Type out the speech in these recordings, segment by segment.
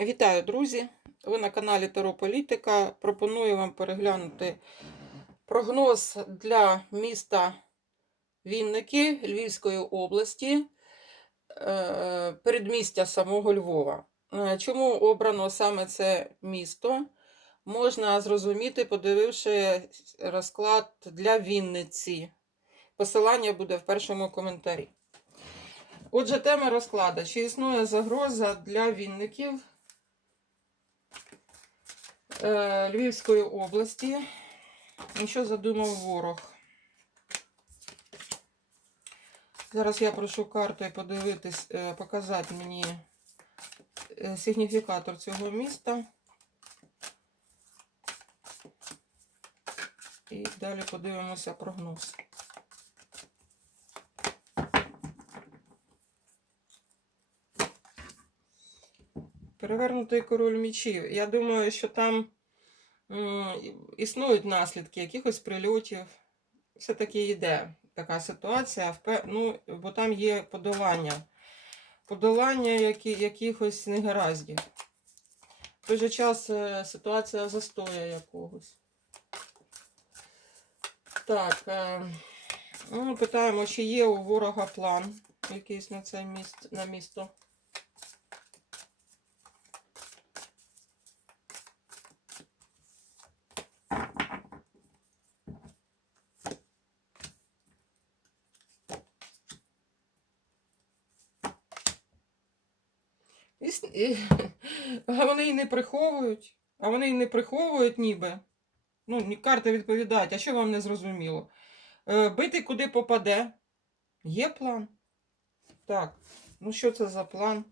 Вітаю, друзі! Ви на каналі Таро Політика. Пропоную вам переглянути прогноз для міста Вінники Львівської області, е, передмістя самого Львова. Е, Чому обрано саме це місто? Можна зрозуміти, подививши розклад для Вінниці. Посилання буде в першому коментарі. Отже, тема розкладу. Чи існує загроза для вінників Львівської області? І що задумав ворог? Зараз я прошу карту і подивитись, е, показати мені е, сигніфікатор цього міста. І далі подивимося прогноз. Перевернутий король мічів. Я думаю, що там існують наслідки якихось прильотів. Все-таки йде така ситуація, ну, бо там є подолання. Подолання які, якихось негараздів. В той же час е, ситуація застоя якогось. Так, е, ну, питаємо, чи є у ворога план якийсь на це місто, А вони і не приховують. А вони і не приховують ніби. Ну, ні- карти відповідають, а що вам не зрозуміло? Е, бити куди попаде. Є план? Так, ну що це за план?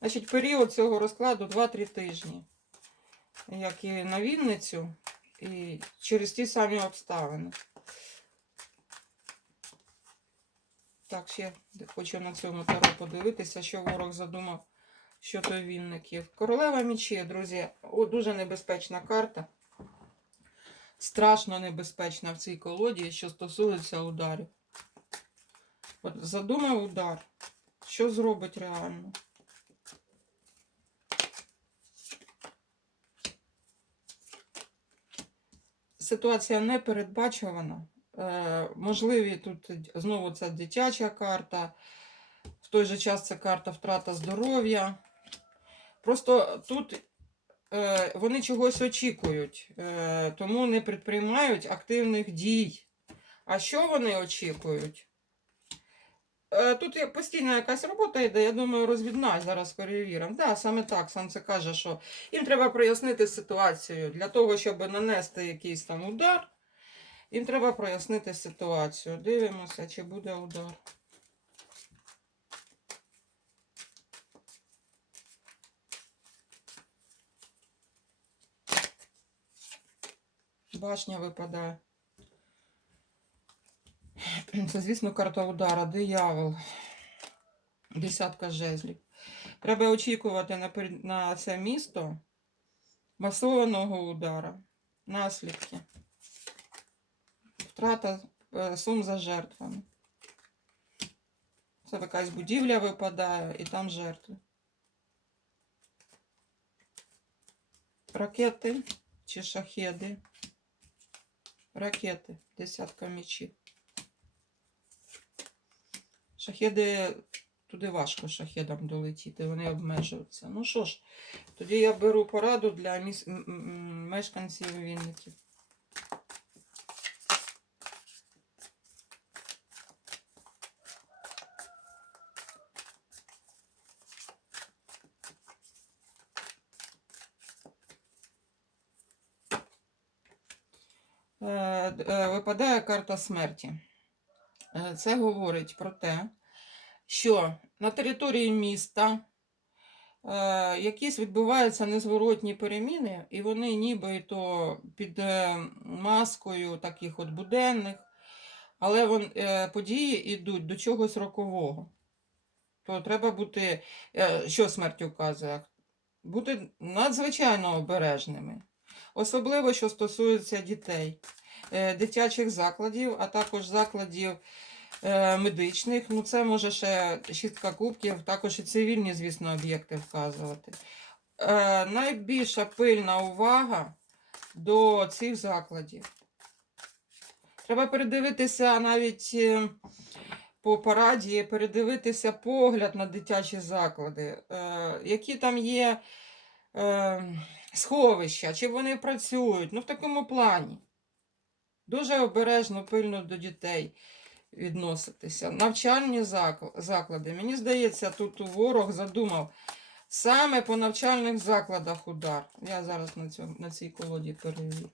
Значить, період цього розкладу 2-3 тижні. Як і на Вінницю, і через ті самі обставини. Так, ще хочу на цьому таро подивитися, що ворог задумав щодо вінників. Королева мічі, друзі, о, дуже небезпечна карта. Страшно небезпечна в цій колоді, що стосується ударів. От задумав удар. Що зробить реально? Ситуація непередбачувана. Е, можливі тут знову це дитяча карта, в той же час це карта втрата здоров'я. Просто тут е, вони чогось очікують, е, тому не предприймають активних дій. А що вони очікують? Тут є постійна якась робота йде, я думаю, розвідна зараз перевіримо. Так, саме так, сам це каже, що їм треба прояснити ситуацію для того, щоб нанести якийсь там удар. Їм треба прояснити ситуацію. Дивимося, чи буде удар. Башня випадає. Це, звісно, карта удара. Диявол. Десятка жезлів. Треба очікувати на, на це місто масованого удара. Наслідки. Втрата е, сум за жертвами. Це якась будівля випадає і там жертви. Ракети чи шахеди. Ракети. Десятка мечів. Шахеди, туди важко шахедам долетіти, вони обмежуються. Ну що ж, тоді я беру пораду для міс... мешканців Вінників. Випадає карта смерті. Е, Це говорить про те, що на території міста е, якісь відбуваються незворотні переміни, і вони нібито під е, маскою таких от буденних, але вон, е, події йдуть до чогось рокового. То треба бути, е, що смерть указує? Бути надзвичайно обережними. Особливо, що стосується дітей, е, дитячих закладів, а також закладів е, медичних. Ну, це може ще шістка кубків, також і цивільні, звісно, об'єкти вказувати. Е, найбільша пильна увага до цих закладів. Треба передивитися навіть по параді, передивитися погляд на дитячі заклади, які там є е, сховища, чи вони працюють. Ну, в такому плані. Дуже обережно, пильно до дітей відноситися. Навчальні заклади. Мені здається, тут ворог задумав саме по навчальних закладах удар. Я зараз на, цьому, на цій колоді перевірю.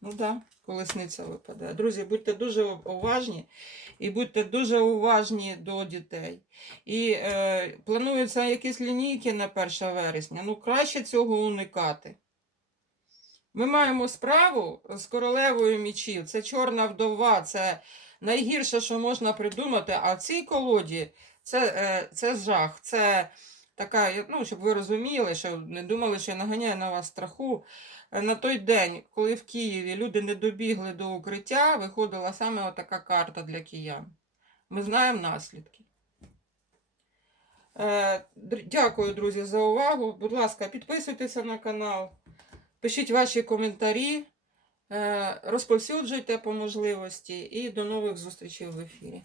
Ну так, да, колесниця випадає. Друзі, будьте дуже уважні і будьте дуже уважні до дітей. І е, плануються якісь лінійки на 1 вересня. Ну, краще цього уникати. Ми маємо справу з королевою мічів. Це чорна вдова, це найгірше, що можна придумати. А в цій колоді це, е, це жах. Це така, ну, щоб ви розуміли, що не думали, що я наганяю на вас страху. Е, На той день, коли в Києві люди не добігли до укриття, виходила саме отака карта для киян. Ми знаємо наслідки. Е, Дякую, друзі, за увагу. Будь ласка, підписуйтеся на канал, пишіть ваші коментарі, е, розповсюджуйте по можливості і до нових зустрічей в ефірі.